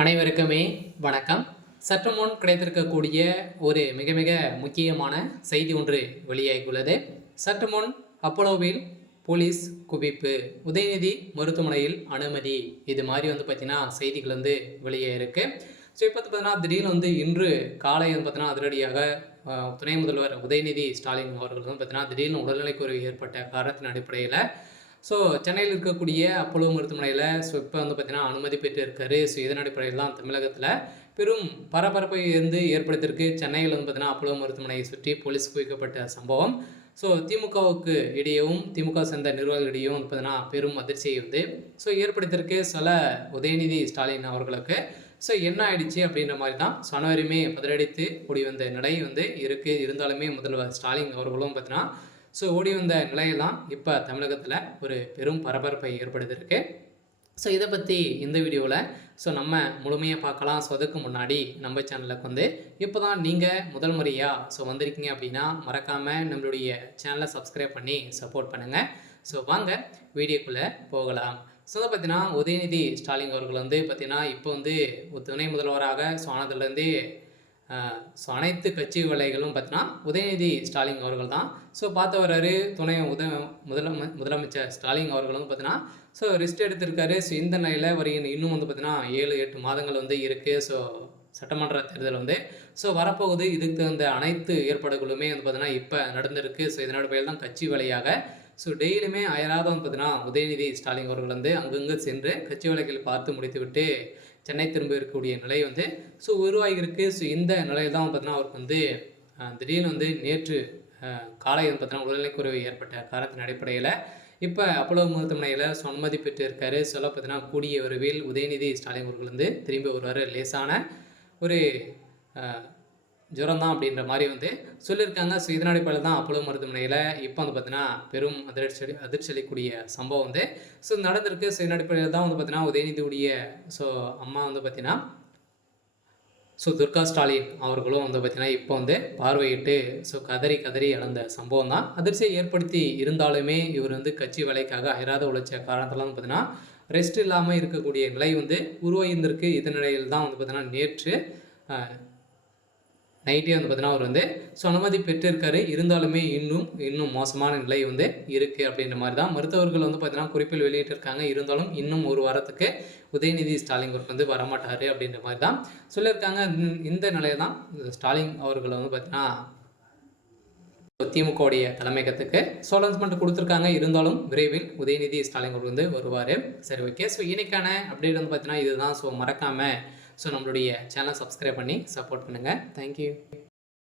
அனைவருக்குமே வணக்கம். சற்று முன் கிடைத்திருக்கக்கூடிய ஒரு மிக மிக முக்கியமான செய்தி ஒன்று வெளியாகியுள்ளது. சற்று முன் அப்போலோவில் போலீஸ் குவிப்பு, உதயநிதி மருத்துவமனையில் அனுமதி, இது மாதிரி பார்த்தீங்கன்னா செய்திகள் வெளியே இருக்கு. ஸோ இப்போ பார்த்தீங்கன்னா திடீர்னு இன்று காலை பார்த்தீங்கன்னா அதிரடியாக துணை முதல்வர் உதயநிதி ஸ்டாலின் அவர்கள் பார்த்தீங்கன்னா திடீர்னு உடல்நிலைக்குறைவு ஏற்பட்ட காரணத்தின் அடிப்படையில் சென்னையில் இருக்கக்கூடிய அப்போலோ மருத்துவமனையில் இப்போ பார்த்தீங்கன்னா அனுமதி பெற்று இருக்காரு. இதன் அடிப்படையில் தான் தமிழகத்தில் பெரும் பரபரப்பை ஏற்படுத்தியிருக்கு. சென்னையில் பார்த்தீங்கன்னா அப்போலோ மருத்துவமனையை சுற்றி போலீஸ் குவிக்கப்பட்ட சம்பவம் திமுகவுக்கு இடையவும் திமுக சேர்ந்த நிர்வாகிகளிடையும் பார்த்தீங்கன்னா பெரும் அதிர்ச்சியை ஏற்படுத்தியிருக்கு சில உதயநிதி ஸ்டாலின் அவர்களுக்கு. என்ன ஆயிடுச்சு அப்படின்ற மாதிரி தான் அனைவருமே பதிலடித்து ஓடி வந்த நிலை இருக்குது. இருந்தாலுமே முதல்வர் ஸ்டாலின் அவர்களும் பார்த்தீங்கன்னா ஓடி வந்த நிலையெல்லாம் இப்போ தமிழகத்தில் ஒரு பெரும் பரபரப்பை ஏற்படுத்தியிருக்கு. இதை பற்றி இந்த வீடியோவில் நம்ம முழுமையாக பார்க்கலாம். அதுக்கு முன்னாடி நம்ம சேனலுக்கு இப்போ தான் நீங்கள் முதல் முறையாக வந்திருக்கீங்க அப்படின்னா மறக்காமல் நம்மளுடைய சேனலை சப்ஸ்கிரைப் பண்ணி சப்போர்ட் பண்ணுங்கள். வாங்க வீடியோக்குள்ளே போகலாம். பார்த்தீங்கன்னா உதயநிதி ஸ்டாலின் அவர்கள் பார்த்தீங்கன்னா இப்போ துணை முதல்வராக ஆனதுலேருந்தே அனைத்து கட்சி வேலைகளும் பார்த்தீங்கன்னா உதயநிதி ஸ்டாலின் அவர்கள் தான் பார்த்து வர்றாரு. துணை முதலமைச்சர் ஸ்டாலின் அவர்களும் பார்த்தீங்கன்னா ரெஸ்ட் எடுத்திருக்காரு. இந்த நிலையில் வருகிற இன்னும் பார்த்தீங்கன்னா 7-8 மாதங்கள் இருக்குது. சட்டமன்ற தேர்தல் வரப்போகுது. இதுக்கு தகுந்த அனைத்து ஏற்பாடுகளுமே பார்த்தீங்கன்னா இப்போ நடந்திருக்கு. இதனோட பெயர் தான் கட்சி வேலையாக டெய்லியுமே அயராத பார்த்தீங்கன்னா உதயநிதி ஸ்டாலின் அவர்கள் அங்கங்கே சென்று கட்சி வேலைகள் பார்த்து முடித்துவிட்டு சென்னை திரும்ப இருக்கக்கூடிய நிலை உருவாகியிருக்கு. இந்த நிலையில் தான் பார்த்தீங்கன்னா அவருக்கு திடீர்னு நேற்று காலை பார்த்தீங்கன்னா உடல்நிலைக்குறைவு ஏற்பட்ட காரணத்தின் அடிப்படையில் இப்போ அப்போலோ மருத்துவமனையில் அனுமதி பெற்று இருக்காரு. பார்த்தீங்கன்னா கூடிய விரைவில் உதயநிதி ஸ்டாலின் அவர்கள் திரும்பி வருவார். லேசான ஒரு ஜுரம் தான் அப்படின்ற மாதிரி சொல்லியிருக்காங்க. இதன் அடிப்படையில் தான் அப்போலோ மருத்துவமனையில் இப்போ பார்த்தீங்கன்னா பெரும் அதிர்ச்சி அளிக்கக்கூடிய சம்பவம் நடந்திருக்கு. இதன் அடிப்படையில் தான் பார்த்தீங்கன்னா உதயநிதியுடைய அம்மா பார்த்தீங்கன்னா துர்கா ஸ்டாலின் அவர்களும் பார்த்தீங்கன்னா இப்போ பார்வையிட்டு கதறி கதறி இழந்த சம்பவம் தான் அதிர்ச்சியை ஏற்படுத்தி இருந்தாலுமே இவர் கட்சி வேலைக்காக அயராத உழைச்ச காரணத்தில் பார்த்தீங்கன்னா ரெஸ்ட் இல்லாமல் இருக்கக்கூடிய நிலை உருவாகியிருந்திருக்கு. இதன் நிலையில் தான் பார்த்தீங்கன்னா நேற்று நைட்டே பார்த்தீங்கன்னா அவர் அனுமதி பெற்றிருக்காரு. இருந்தாலுமே இன்னும் மோசமான நிலை இருக்குது அப்படின்ற மாதிரி தான் மருத்துவர்கள் பார்த்தீங்கன்னா குறிப்பில் வெளியிட்டிருக்காங்க. இருந்தாலும் இன்னும் ஒரு வாரத்துக்கு உதயநிதி ஸ்டாலின் அவருக்கு வரமாட்டார் அப்படின்ற மாதிரி தான் சொல்லியிருக்காங்க. இந்த நிலையை தான் ஸ்டாலின் அவர்கள் பார்த்தீங்கன்னா திமுகவுடைய தலைமையகத்துக்கு அனௌன்ஸ்மெண்ட் கொடுத்துருக்காங்க. இருந்தாலும் விரைவில் உதயநிதி ஸ்டாலின் அவர்கள் வருவார். சரி, ஓகே. இன்னைக்கான அப்டேட் பார்த்தீங்கன்னா இதுதான். மறக்காமல் நம்மளுடைய சேனலை சப்ஸ்கிரைப் பண்ணி சப்போர்ட் பண்ணுங்கள். தேங்க்யூ.